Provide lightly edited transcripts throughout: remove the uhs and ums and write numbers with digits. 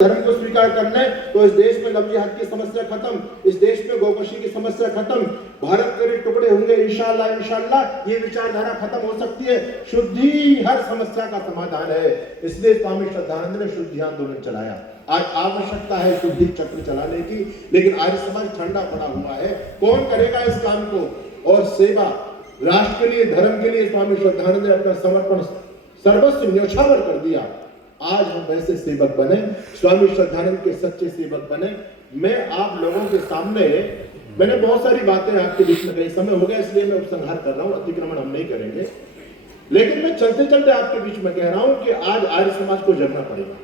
धर्म को स्वीकार करना है तो इस देश में लव जिहाद की समस्या खत्म, इस देश में गोकशी की समस्या खत्म, भारत के टुकड़े होंगे इंशाअल्लाह इंशाअल्लाह, ये विचारधारा खत्म हो सकती है। शुद्धि हर समस्या का समाधान है, इसलिए स्वामी श्रद्धानंद ने शुद्धि आंदोलन चलाया। आज आवश्यकता है शुद्धि चक्र चलाने की, लेकिन आर्य समाज ठंडा पड़ा हुआ है। कौन करेगा इस काम को? और सेवा राष्ट्र के लिए, धर्म के लिए स्वामी श्रद्धानंद ने अपना समर्पण सर्वस्व न्यौछावर कर दिया। आज हम वैसे सेवक बने, स्वामी श्रद्धानंद के सच्चे सेवक बने। मैं आप लोगों के सामने, मैंने बहुत सारी बातें आपके बीच में कही, समय हो गया इसलिए मैं उपसंहार कर रहा हूं, अतिक्रमण हम नहीं करेंगे, लेकिन मैं चलते चलते आपके बीच में कह रहा हूं कि आज आर्य समाज को जगना पड़ेगा।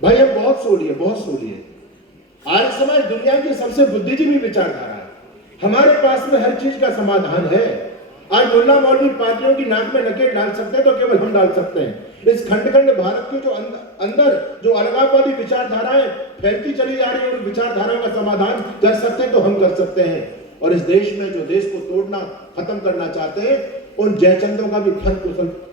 भाई हम बहुत सो लिए। आर्य समाज दुनिया की सबसे बुद्धिजीवी विचारधारा है, हमारे पास में हर चीज का समाधान है। आज मुल्ला मौलवी पार्टियों की नाक में नकेल डाल सकते हैं तो केवल हम डाल सकते हैं। इस खंड भारत के जो अंदर जो अलगाववादी विचारधाराएं फैलती चली जा रही है, उन विचारधाराओं का समाधान कर सकते हैं तो हम कर सकते हैं। और इस देश में जो देश को तोड़ना, खत्म करना चाहते हैं, उन जयचंदों का भी फन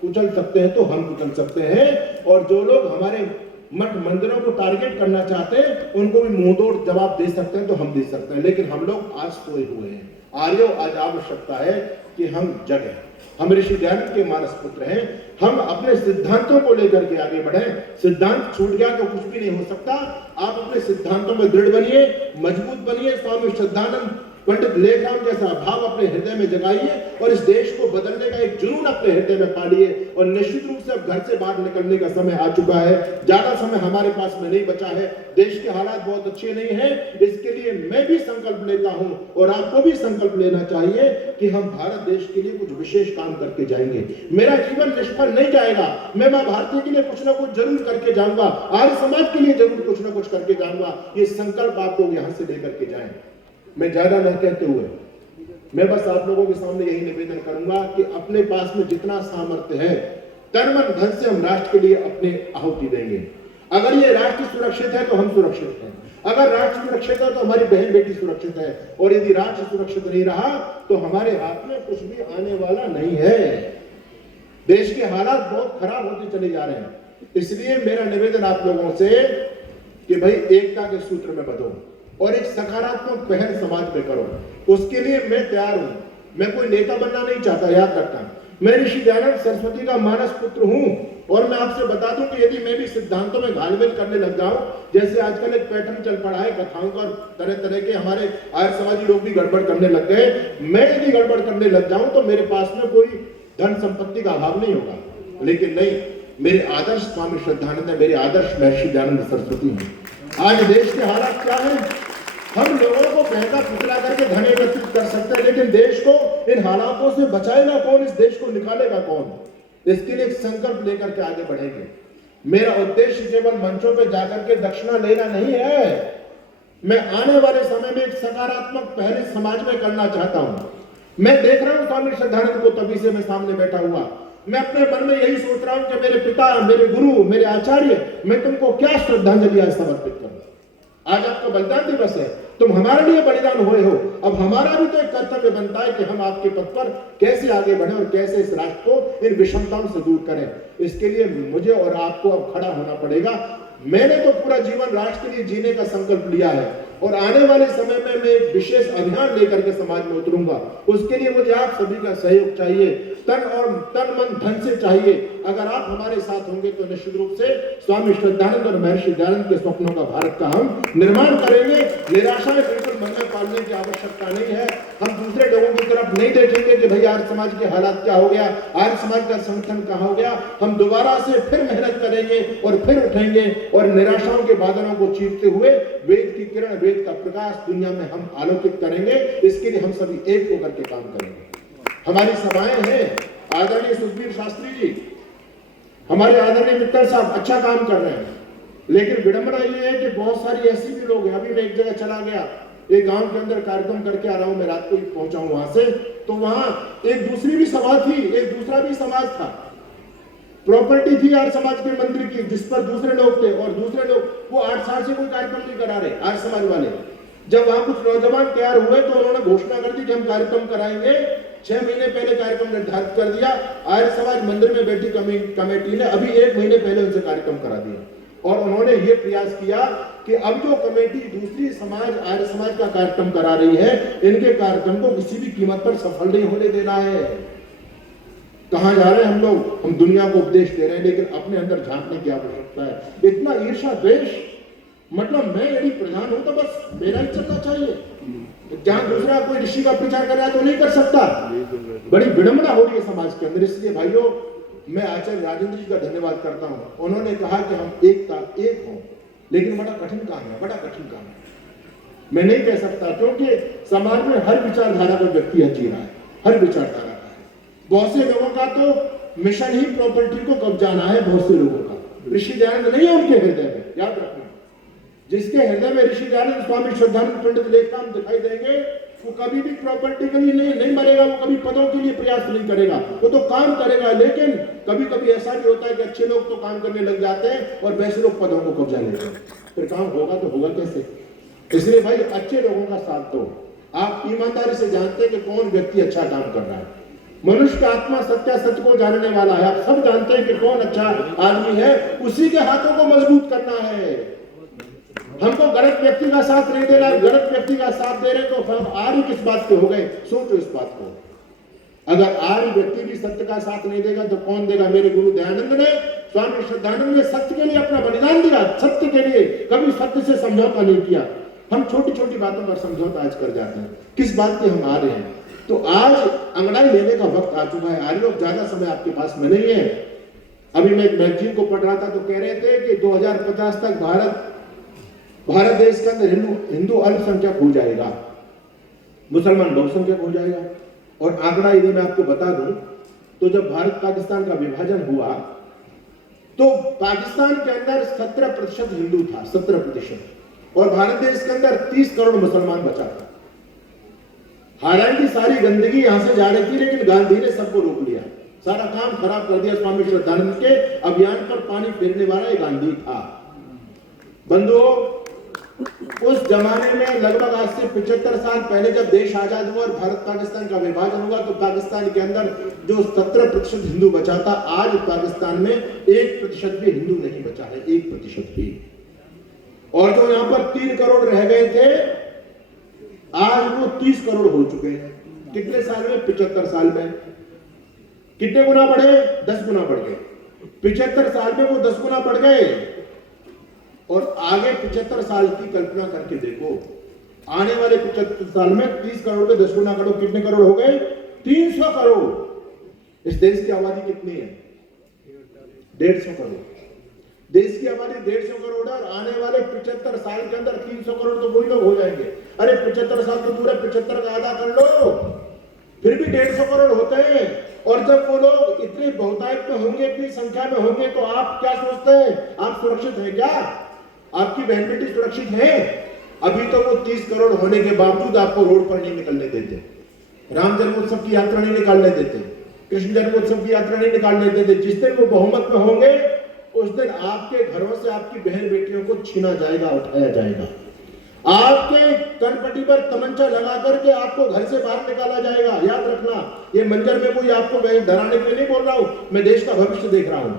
कुचल सकते हैं तो हम कुचल सकते हैं। और जो लोग हमारे मठ मंदिरों को टारगेट करना चाहते हैं, उनको भी मुंहतोड़ जवाब दे सकते हैं तो हम दे सकते हैं। लेकिन हम लोग आज सोए हुए हैं। आर्यों, आज आवश्यकता है कि हम जगें। हम ऋषि दयानंद के मानस पुत्र हैं, हम अपने सिद्धांतों को लेकर के आगे बढ़ें। सिद्धांत छूट गया तो कुछ भी नहीं हो सकता। आप अपने सिद्धांतों में दृढ़ बनिए, मजबूत बनिए। स्वामी श्रद्धानंद, पंडित लेखराम जैसा भाव अपने हृदय में जगाइए और इस देश को बदलने का एक जुनून अपने हृदय में पालिए। और निश्चित रूप से अब घर से बाहर निकलने का समय आ चुका है, ज्यादा समय हमारे पास में नहीं बचा है। देश के हालात बहुत अच्छे नहीं हैं, इसके लिए मैं भी संकल्प लेता हूं और आपको भी संकल्प लेना चाहिए कि हम भारत देश के लिए कुछ विशेष काम करके जाएंगे। मेरा जीवन निष्फल नहीं जाएगा, मैं मां भारती के लिए कुछ ना कुछ जरूर करके जाऊंगा, आर्य समाज के लिए जरूर कुछ ना कुछ करके जाऊंगा। ये संकल्प आप लोग यहां से लेकर के जाएं। मैं ज्यादा न कहते हुए मैं बस आप लोगों के सामने यही निवेदन करूंगा कि अपने पास में जितना सामर्थ्य है, तन मन धन से हम राष्ट्र के लिए अपने आहुति देंगे। अगर ये राष्ट्र सुरक्षित है तो हम सुरक्षित हैं, अगर राष्ट्र सुरक्षित है तो हमारी बहन बेटी सुरक्षित है, और यदि राष्ट्र सुरक्षित नहीं रहा तो हमारे हाथ में कुछ भी आने वाला नहीं है। देश के हालात बहुत खराब होते चले जा रहे हैं। इसलिए मेरा निवेदन आप लोगों से कि भाई एकता के सूत्र में बंधो और एक सकारात्मक पहल समाज में करो। उसके लिए मैं तैयार हूं। मैं कोई नेता बनना नहीं चाहता, याद रखना। मैं ऋषि दयानंद सरस्वती का मानस पुत्र हूं। और मैं आपसे बता दूं कि यदि मैं भी सिद्धांतों में घालमेल करने लग जाऊं, जैसे आजकल एक पैटर्न चल पड़ा है कथाओं का, तरह तरह के हमारे आर्य समाजी लोग भी गड़बड़ करने लग गए, मैं यदि गड़बड़ करने लग जाऊं तो मेरे पास में कोई धन संपत्ति का अभाव नहीं होगा। लेकिन नहीं, मेरे आदर्श स्वामी श्रद्धानंद है, मेरे आदर्श महर्षि दयानंद सरस्वती हैं। आज देश के हालात क्या है? हम लोगों को बहका फुसला करके धन एकत्रित कर सकते हैं, लेकिन देश को इन हालातों से बचाएगा कौन? इस देश को निकालेगा कौन? इसके लिए एक संकल्प लेकर के आगे बढ़ेंगे। मेरा उद्देश्य केवल मंचों पे जाकर के दक्षिणा लेना नहीं है। मैं आने वाले समय में एक सकारात्मक पहल समाज में करना चाहता हूं। मैं देख रहा हूं स्वामी श्रद्धानंद को, तभी से मैं सामने बैठा हुआ। मैं अपने मन में यही सोच रहा हूं कि मेरे पिता, मेरे गुरु, मेरे आचार्य, मैं तुमको क्या श्रद्धांजलि आज समर्पित करूं। आज आपका बलिदान दिवस है, तुम हमारे लिए बलिदान हुए हो। अब हमारा भी तो एक कर्तव्य बनता है कि हम आपके पथ पर कैसे आगे बढ़े और कैसे इस राष्ट्र को इन विषमताओं से दूर करें। इसके लिए मुझे और आपको अब खड़ा होना पड़ेगा। मैंने तो पूरा जीवन राष्ट्र के लिए जीने का संकल्प लिया है और आने वाले समय में मैं एक विशेष अभियान लेकर के समाज में उतरूंगा। उसके लिए मुझे आप सभी का सहयोग चाहिए, तन मन धन से चाहिए। अगर आप हमारे साथ होंगे तो निश्चित रूप से स्वामी श्रद्धानंद और महर्षि दयानंद के स्वप्नों का भारत का हम निर्माण करेंगे। निराशा में बिल्कुल मन में पालने की आवश्यकता नहीं है। हम दूसरे लोगों की तरफ नहीं देखेंगे कि भाई आर्य समाज के हालात क्या हो गया, आर्य समाज का संगठन कहां हो गया। हम दोबारा से फिर मेहनत करेंगे और फिर उठेंगे और निराशाओं के बादलों को चीरते हुए वेद की किरण, वेद का प्रकाश दुनिया में हम आलोकित करेंगे। इसके लिए हम सभी एक होकर के काम करेंगे। हमारी सभाएं हैं, आदरणीय सुखबीर शास्त्री जी, हमारे आदरणीय मित्तल साहब अच्छा काम कर रहे हैं, लेकिन विडंबना ये है कि बहुत सारी ऐसी भी लोग हैं। अभी मैं एक जगह चला गया, एक गांव के अंदर कार्यक्रम करके आ रहा हूं, मैं रात को ही पहुंचा हूं वहां से, तो वहां एक दूसरी भी सभा थी, एक दूसरा भी समाज था। प्रॉपर्टी थी आर्य समाज के मंदिर की, जिस पर दूसरे लोग थे, और दूसरे लोग वो 8 साल से कोई कार्यक्रम नहीं करा रहे आर्य समाज वाले। जब वहां कुछ नौजवान तैयार हुए तो उन्होंने घोषणा कर दी कि हम कार्यक्रम कराएंगे। 6 महीने पहले कार्यक्रम निर्धारित कर दिया। आर्य समाज मंदिर में बैठी कमेटी ने अभी 1 महीने पहले उनसे कार्यक्रम करा दिया। और उन्होंने ये प्रयास किया कि अब जो कमेटी दूसरी समाज आर्य समाज का कार्यक्रम करा रही है, इनके कार्यक्रम को किसी भी कीमत पर सफल नहीं होने देना है। कहां जा रहे हैं हम लोग? हम दुनिया को उपदेश दे रहे हैं, लेकिन अपने अंदर झांकने की आवश्यकता है। इतना ईर्ष्या द्वेष, मतलब मैं यदि प्रधान हूं तो बस मेरा ही चलना चाहिए, जहां दूसरा कोई ऋषि का प्रचार कर रहा है तो नहीं कर सकता। बड़ी विडंबना हो रही है समाज के अंदर। इसलिए भाइयों, मैं आचार्य राजेंद्र जी का धन्यवाद करता हूं। उन्होंने कहा कि हम एक हों, लेकिन बड़ा कठिन काम है, बड़ा कठिन काम है। मैं नहीं कह सकता, क्योंकि समाज में हर विचारधारा का व्यक्ति जी रहा है, हर विचारधारा का है। बहुत से लोगों का तो मिशन ही प्रॉपर्टी को कब्जाना है, बहुत से लोगों का। ऋषि दयानंद नहीं है उनके हृदय में, याद रखना। जिसके हृदय में ऋषि दयानंद, स्वामी श्रद्धानंद पंडित लेखराम दिखाई देंगे, वो कभी भी प्रॉपर्टी के लिए नहीं मरेगा, वो कभी पदों के लिए प्रयास नहीं करेगा, वो तो काम करेगा। लेकिन कभी कभी ऐसा भी होता है कि अच्छे लोग तो काम करने लग जाते हैं और वैसे लोग पदों को कब्जा लेते हैं, फिर काम होगा तो होगा कैसे? इसलिए भाई, अच्छे लोगों का साथ दो। आप ईमानदारी से जानते हैं कि कौन व्यक्ति अच्छा काम कर रहा है। मनुष्य का आत्मा सत्य को जानने वाला है। आप सब जानते हैं कि कौन अच्छा आदमी है, उसी के हाथों को मजबूत करना है। हमको गलत व्यक्ति का साथ नहीं देना। गलत व्यक्ति का साथ दे रहे तो हम आर्य किस बात के हो गए? सोचो इस बात को। अगर आर्य व्यक्ति भी सत्य का साथ नहीं देगा तो कौन देगा? मेरे गुरु दयानंद ने, स्वामी श्रद्धानंद ने सत्य के लिए अपना बलिदान दिया, सत्य के लिए कभी सत्य से समझौता नहीं किया। हम छोटी छोटी बातों पर समझौता आज कर जाते हैं। किस बात के हम आ रहे हैं? तो आज अंगड़ाई लेने का वक्त आ चुका है। आर्य लोग, ज्यादा समय आपके पास में नहीं है। अभी मैं एक मैगजीन को पढ़ रहा था तो कह रहे थे कि 2050 तक भारत देश के अंदर हिंदू अल्पसंख्यक हो जाएगा, मुसलमान बहुसंख्यक हो जाएगा। और आंकड़ा यदि मैं आपको बता दूं तो जब भारत पाकिस्तान का विभाजन हुआ तो पाकिस्तान के अंदर 17% हिंदू था, 17%, और भारत देश के अंदर 30 करोड़ मुसलमान बचा था। हालांकि सारी गंदगी यहां से जा रही थी, लेकिन गांधी ने सबको रोक लिया, सारा काम खराब कर दिया। स्वामी श्रद्धानंद के अभियान पर पानी फेरने वाला एक गांधी था। बंधुओं, उस जमाने में लगभग आज से 75 साल पहले जब देश आजाद हुआ और भारत पाकिस्तान का विभाजन हुआ तो पाकिस्तान के अंदर जो 17% हिंदू बचा था, आज पाकिस्तान में 1% भी हिंदू नहीं बचा है, 1% भी। और जो यहां पर 3 करोड़ रह गए थे, आज वो 30 करोड़ हो चुके हैं। कितने साल में? 75 साल में। कितने गुना बढ़े? 10 गुना बढ़ गए। 75 साल में वो 10 गुना बढ़ गए। और आगे 75 साल की कल्पना करके देखो, आने वाले 75 साल में 30 करोड़ में 10 गुना करो, कितने करोड़ हो गए? 300 करोड़। इस देश की आबादी कितनी है? 150 करोड़। देश की आबादी 150 करोड़ है और आने वाले 75 साल के अंदर 300 करोड़ तो वही लोग हो जाएंगे। अरे 75 साल तो दूर है, 75 का आधा कर लो, फिर भी 150 करोड़ होते हैं। और जब वो लोग इतने बहुतायत में होंगे, इतनी संख्या में होंगे, तो आप क्या सोचते हैं? आप सुरक्षित हैं क्या? आपकी बहन बेटी सुरक्षित है? अभी तो वो 30 करोड़ होने के बावजूद आपको रोड पर नहीं निकलने देते, राम जन्मोत्सव की यात्रा नहीं निकालने देते, कृष्ण जन्मोत्सव की यात्रा नहीं निकालने देते। जिस दिन वो बहुमत में होंगे उस दिन आपके घरों से आपकी बहन बेटियों को छीना जाएगा, उठाया जाएगा। आपके कनपट्टी पर तमंचा लगा करके आपको घर से बाहर निकाला जाएगा। याद रखना, ये मंजर में कोई आपको डराने के लिए नहीं बोल रहा हूं, मैं देश का भविष्य देख रहा हूं।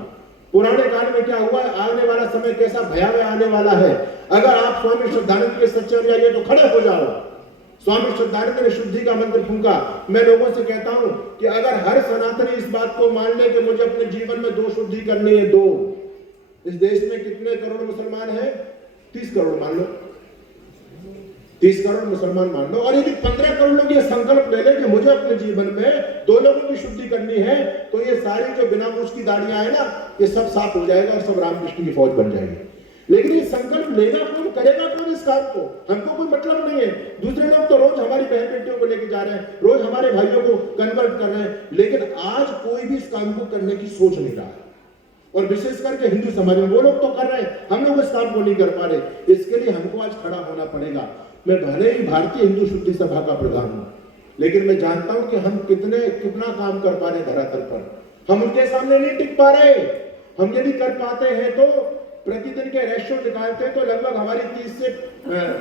पुराने काल में क्या हुआ है, आने वाला समय कैसा भयावह आने वाला है। अगर आप स्वामी श्रद्धानंद के सच्चे अनुयायी तो खड़े हो जाओ। स्वामी श्रद्धानंद ने शुद्धि का मंत्र फूंका। मैं लोगों से कहता हूं कि अगर हर सनातनी इस बात को मान ले कि मुझे अपने जीवन में 2 शुद्धि करनी है, 2। इस देश में कितने करोड़ मुसलमान हैं? 30 करोड़ मान लो, 30 करोड़ मुसलमान मान लो। और यदि 15 करोड़ लोग ये संकल्प ले लें कि मुझे अपने जीवन में 2 लोगों की शुद्धि करनी है, तो ये सारी जो बिना मूछ की दाढ़ियां है ना, ये सब साफ हो जाएगा और सब रामकृष्ण की फौज बन जाएगी। लेकिन ये संकल्प लेगा कौन, करेगा कौन इस काम को? हमको कोई मतलब नहीं है। दूसरे लोग तो रोज हमारी बहन बेटियों को लेके जा रहे हैं, रोज हमारे भाइयों को कन्वर्ट कर रहे हैं, लेकिन आज कोई भी इस काम को करने की सोच नहीं रहा है। और विशेष करके हिंदू समाज में वो लोग तो कर रहे हैं, हम लोग इस काम को नहीं कर पा रहे। इसके लिए हमको आज खड़ा होना पड़ेगा। मैं भले ही भारतीय हिंदू शुद्धि सभा का प्रधान हूं, लेकिन मैं जानता हूं कि हम कितना काम कर पा रहे धरातल पर। हम उनके सामने नहीं टिक पा रहे। हम यदि कर पाते हैं तो प्रतिदिन के रेशियो निकालते हैं तो लगभग हमारी 30 से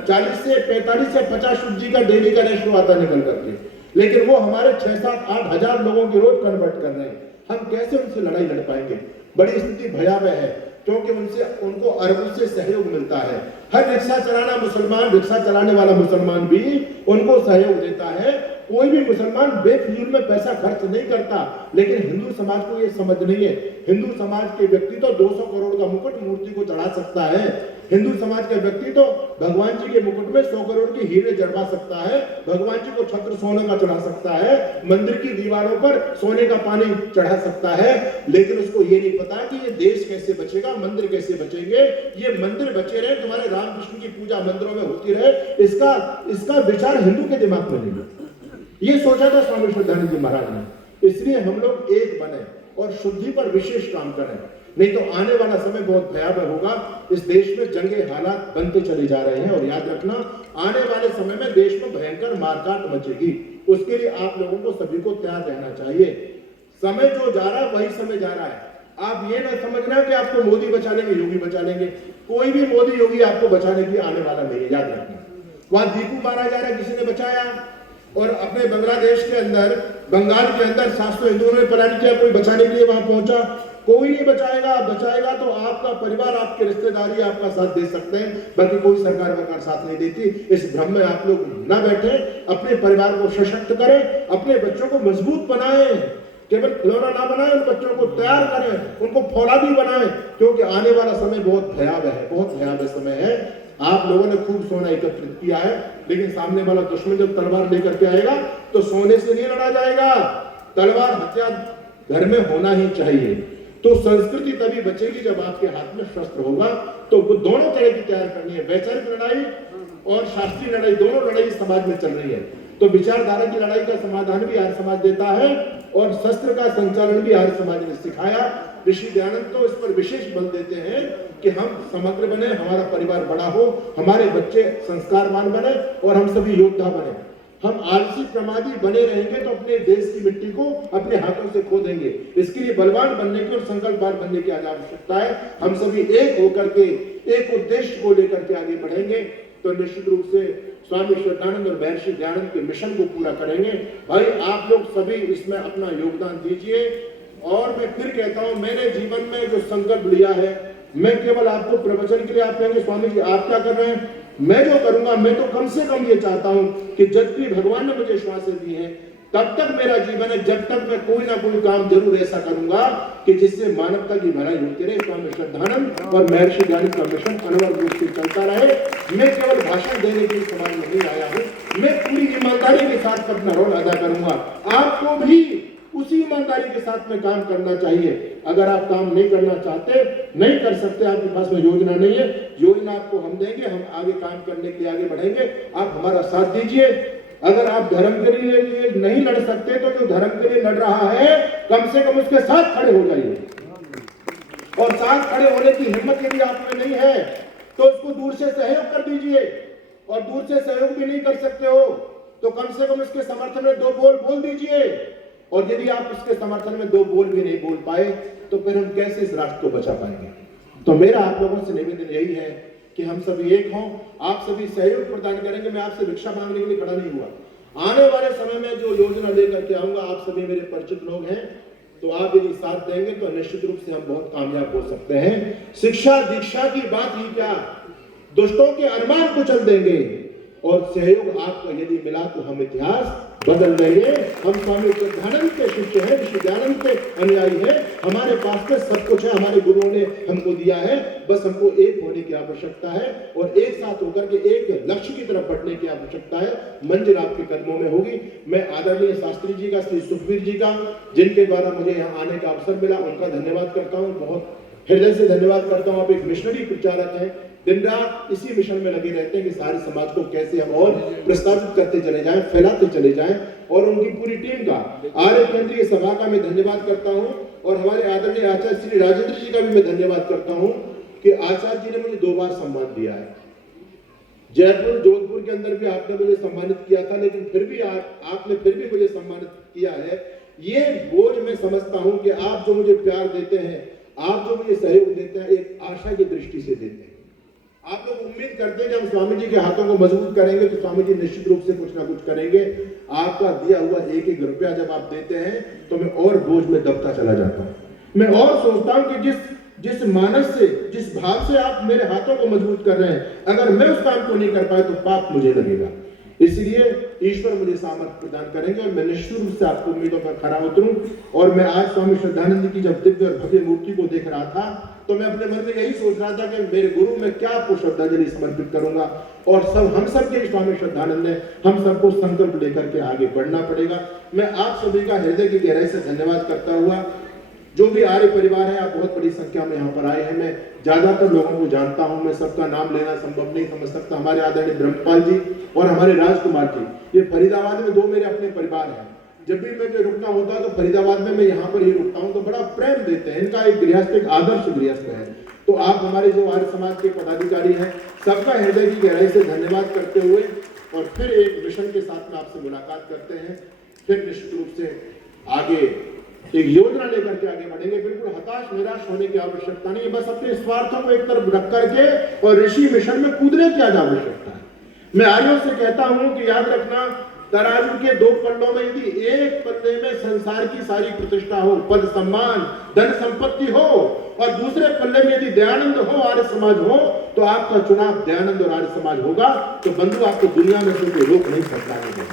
40 से 45 से 50 शुद्धि का डेली का रेशियो आता निकल करके। लेकिन वो हमारे 6, 7, 8 हजार लोगों की रोज कन्वर्ट कर रहे हैं। हम कैसे उनसे लड़ाई लड़ पाएंगे? बड़ी स्थिति भयावह है। क्योंकि उनसे उनको अरबों से सहयोग मिलता है। हर रिक्शा चलाने वाला मुसलमान भी उनको सहयोग देता है। कोई भी मुसलमान बेफिजूल में पैसा खर्च नहीं करता, लेकिन हिंदू समाज को ये समझ नहीं है। हिंदू समाज के व्यक्ति तो 200 करोड़ का मुकुट मूर्ति को चढ़ा सकता है। हिंदू समाज का व्यक्ति तो भगवान जी के मुकुट में 100 करोड़ की हीरे जड़वा सकता है, भगवान जी को छत्र सोने का चढ़ा सकता है, मंदिर की दीवारों पर सोने का पानी चढ़ा सकता है, लेकिन उसको ये नहीं पता कि ये देश कैसे बचेगा, मंदिर कैसे बचेंगे, ये मंदिर बचे रहे, तुम्हारे रामकृष्ण की पूजा मंदिरों में होती रहे, इसका विचार हिंदू के दिमाग में नहीं है। ये सोचा था स्वामी श्रद्धानंद जी महाराज ने। इसलिए हम लोग एक बने और शुद्धि पर विशेष काम करें, नहीं तो आने वाला समय बहुत भयावह होगा। इस देश में जंगे हालात बनते चले जा रहे हैं और याद रखना, आने वाले समय में देश में भयंकर मारकाट मचेगी। उसके लिए आप लोगों को सभी को तैयार रहना चाहिए। समय जो जा रहा है वही समय जा रहा है। आप ये ना समझना कि आपको मोदी बचा लेंगे, योगी बचा लेंगे। कोई भी मोदी योगी आपको बचाने के लिए आने वाला नहीं है, याद रखना। वहां दीपू मारा जा रहा है, किसी ने बचाया? और अपने बांग्लादेश के अंदर, बंगाल के अंदर 700 हिंदुओं ने पलायन किया, कोई बचाने के लिए वहां पहुंचा? कोई नहीं बचाएगा। बचाएगा तो आपका परिवार, आपके रिश्तेदारी आपका साथ दे सकते हैं, बाकी कोई सरकार साथ नहीं देती। इस भ्रम में आप लोग ना बैठे, अपने परिवार को सशक्त करें, अपने बच्चों को मजबूत बनाएं, केवल खिलौना ना बनाएं, उन बच्चों को तैयार करें, उनको फौलादी बनाएं, क्योंकि आने वाला समय बहुत भयावह है, बहुत भयावह समय है। आप लोगों ने खूब सोना एकत्रित किया है, लेकिन सामने वाला दुश्मन जब तलवार लेकर के आएगा तो सोने से नहीं लड़ा जाएगा, तलवार हथियार घर में होना ही चाहिए। तो संस्कृति तभी बचेगी जब आपके हाथ में शस्त्र होगा। तो वो दोनों तरह की तैयार करनी है, वैचारिक लड़ाई और शास्त्रीय लड़ाई, दोनों लड़ाई समाज में चल रही है। तो विचारधारा की लड़ाई का समाधान भी आर्य समाज देता है और शस्त्र का संचालन भी आर्य समाज ने सिखाया। ऋषि दयानंद तो इस पर विशेष बल देते हैं कि हम समग्र बने, हमारा परिवार बड़ा हो, हमारे बच्चे संस्कारवान बने और हम सभी योद्धा बने। हम आलसी प्रमादी बने रहेंगे तो अपने देश की मिट्टी को अपने हाथों से खो देंगे। इसके लिए बलवान बनने की और संकल्पवान बनने की आज आवश्यकता है। हम सभी एक होकर के एक उद्देश्य को लेकर के आगे बढ़ेंगे तो निश्चित रूप से स्वामी श्रद्धानंद और महर्षि दयानंद के मिशन को पूरा करेंगे। भाई आप लोग सभी इसमें अपना योगदान दीजिए। और मैं फिर कहता हूं, मैंने जीवन में जो संकल्प लिया है, मैं केवल आपको प्रवचन के लिए आप कहेंगे स्वामी जी आप क्या कर रहे हैं, मैं जो करूंगा, मैं तो कम से कम ये चाहता हूं कि जब भी भगवान ने मुझे श्वासें दी हैं तब तक मेरा जीवन है, जब तक मैं कोई ना कोई काम जरूर ऐसा करूंगा कि जिससे मानवता की भलाई होती रहे। स्वामी श्रद्धानंद और महर्षि दयानंद का मिशन अनवरत रूप से चलता रहे। मैं केवल भाषण देने के लिए समाज में नहीं आया हूं, मैं पूरी ईमानदारी के साथ अपना रोल अदा करूंगा। आपको भी उसी ईमानदारी के साथ में काम करना चाहिए। अगर आप काम नहीं करना चाहते, नहीं कर सकते, आपके पास में योजना नहीं है, योजना आपको हम देंगे, हम आगे काम करने के लिए आगे बढ़ेंगे, आप हमारा साथ दीजिए। अगर आप धर्म के लिए नहीं लड़ सकते तो जो धर्म के लिए लड़ रहा है कम से कम उसके साथ खड़े हो जाइए। और साथ खड़े होने की हिम्मत यदि आप में नहीं है तो उसको दूर से सहयोग कर दीजिए। और दूर से सहयोग भी नहीं कर सकते हो तो कम से कम उसके समर्थन में 2 बोल बोल दीजिए। और यदि आप उसके समर्थन में 2 बोल भी नहीं बोल पाए तो फिर हम कैसे इस राष्ट्र को बचा पाएंगे। तो मेरा आप लोगों से निवेदन यही है कि हम सभी एक हों, आप सभी सहयोग प्रदान करेंगे। मैं आपसे भिक्षा मांगने के लिए खड़ा नहीं हुआ। आने वाले समय में जो योजना लेकर के आऊंगा, आप सभी मेरे परिचित लोग हैं, तो आप यदि साथ देंगे तो निश्चित रूप से हम बहुत कामयाब हो सकते हैं। शिक्षा दीक्षा की बात ही क्या, दुष्टों के अरमान को चल देंगे। और सहयोग आपका यदि मिला तो हम इतिहास बदल देंगे। हम स्वामी श्रद्धानंद के शिष्य हैं, ऋषि दयानंद के अनुयायी हैं। हमारे पास में सब कुछ है, हमारे गुरुओं ने हमको दिया है, बस हमको एक होने की आवश्यकता है और एक साथ होकर के एक लक्ष्य की तरफ बढ़ने की आवश्यकता है। मंजिल आपके कदमों में होगी। मैं आदरणीय शास्त्री जी का, श्री सुखबीर जी का, जिनके द्वारा मुझे यहाँ आने का अवसर मिला, उनका धन्यवाद करता हूँ, बहुत हृदय से धन्यवाद करता हूँ। आप एक मिशनरी प्रचारक हैं, दिन रात इसी मिशन में लगे रहते हैं कि सारे समाज को कैसे हम और प्रस्तावित करते चले जाएं, फैलाते चले जाएं। और उनकी पूरी टीम का, आर्य केंद्रीय सभा का मैं धन्यवाद करता हूं। और हमारे आदरणीय आचार्य श्री राजेंद्र जी का भी मैं धन्यवाद करता हूं कि आचार्य जी ने मुझे 2 बार सम्मान दिया है। जयपुर, जोधपुर के अंदर भी आपने मुझे सम्मानित किया था, लेकिन फिर भी आपने फिर भी मुझे सम्मानित किया है। ये बोझ मैं समझता हूं कि आप जो मुझे प्यार देते हैं, आप जो मुझे सहयोग देते हैं, एक आशा की दृष्टि से देते हैं। आप लोग उम्मीद करते हैं कि हम स्वामी जी के हाथों को मजबूत करेंगे तो स्वामी जी निश्चित रूप से कुछ ना कुछ करेंगे। आपका दिया हुआ 1-1 रुपया जब आप देते हैं तो मैं और बोझ में दबता चला जाता हूं। मैं और सोचता हूं कि जिस मानस से, जिस भाव से आप मेरे हाथों को मजबूत कर रहे हैं, अगर मैं उस काम को नहीं कर पाया तो पाप मुझे लगेगा। इसलिए ईश्वर मुझे सामर्थ्य प्रदान करेंगे और मैं निश्चित रूप से आपको उम्मीदों पर खरा उतरूं। और मैं आज स्वामी श्रद्धानंद की जब दिव्य और भव्य मूर्ति को देख रहा था तो मैं अपने मन में यही सोच रहा था कि मेरे गुरु में क्या आपको श्रद्धांजलि समर्पित करूंगा। और सब हम सब के स्वामी श्रद्धानंद ने हम सबको संकल्प लेकर के आगे बढ़ना पड़ेगा। मैं आप सभी का हृदय की गहराई से धन्यवाद करता हुआ, जो भी आर्य परिवार है, आप बहुत बड़ी संख्या में यहाँ पर आए हैं। मैं ज्यादातर लोगों को जानता हूँ, मैं सबका नाम लेना संभव नहीं समझ सकता। हमारे आदरणीय ब्रह्मपाल जी और हमारे राजकुमार जी, ये फरीदाबाद में दो मेरे अपने परिवार हैं। जब भी मैं रुकना होता है तो फरीदाबाद में मैं यहाँ पर ही रुकता हूँ, तो बड़ा प्रेम देते हैं। इनका एक गृहस्थ, एक आदर्श गृहस्थ है। तो आप हमारे जो आर्य समाज के पदाधिकारी हैं, सबका हृदय की गहराई से धन्यवाद करते हुए और फिर एक मिशन के साथ में आपसे मुलाकात करते हैं। फिर निश्चित रूप से आगे एक योजना लेकर के आगे बढ़ेंगे। बिल्कुल हताश निराश होने की आवश्यकता नहीं है, बस अपने स्वार्थों को एक तरफ रख करके और ऋषि मिशन में कूदने की आज आवश्यकता है। मैं आर्यों से कहता हूं कि याद रखना, तराजू के दो पल्लों में यदि एक पल्ले में संसार की सारी प्रतिष्ठा हो, पद सम्मान धन संपत्ति हो, और दूसरे पल्ले में यदि दयानंद हो, आर्य समाज हो, तो आपका चुनाव दयानंद और आर्य समाज होगा। तो बंधु, आपको दुनिया में से कोई रोक नहीं सकता है।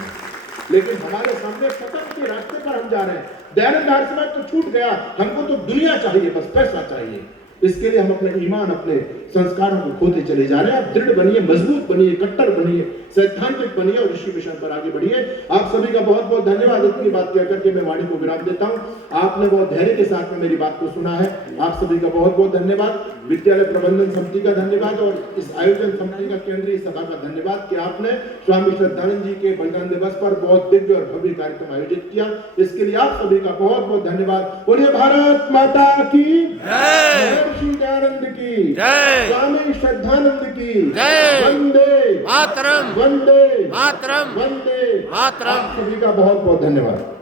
लेकिन हमारे सामने पतन के रास्ते पर हम जा रहे हैं। दयानंद आर्य समाज तो छूट गया, हमको तो दुनिया चाहिए, बस पैसा चाहिए। इसके लिए हम अपने ईमान, अपने संस्कारों को खोते चले जा रहे हैं। आप दृढ़ बनिए, मजबूत बनिए, कट्टर बनिए, सैद्धांतिक बनिए और ऋषि मिशन पर आगे बढ़िए। आप सभी का बहुत बहुत धन्यवाद। इतनी बात कह करके मैं वाणी को विराम देता हूं। आपने बहुत धैर्य के साथ में मेरी बात को सुना है। आप सभी का बहुत बहुत धन्यवाद। विद्यालय प्रबंधन समिति का धन्यवाद और इस आयोजन समिति का, केंद्रीय सभा का धन्यवाद कि आपने स्वामी श्रद्धानंद जी के बलिदान दिवस पर बहुत दिव्य और भव्य कार्यक्रम आयोजित किया। इसके लिए आप सभी का बहुत बहुत धन्यवाद। बोलिए भारत माता की जय, श्री दयानंद की जय, स्वामी श्रद्धानंद की जय, वंदे मातरम, वंदे मातरम, वंदे मातरम। सभी का बहुत बहुत धन्यवाद।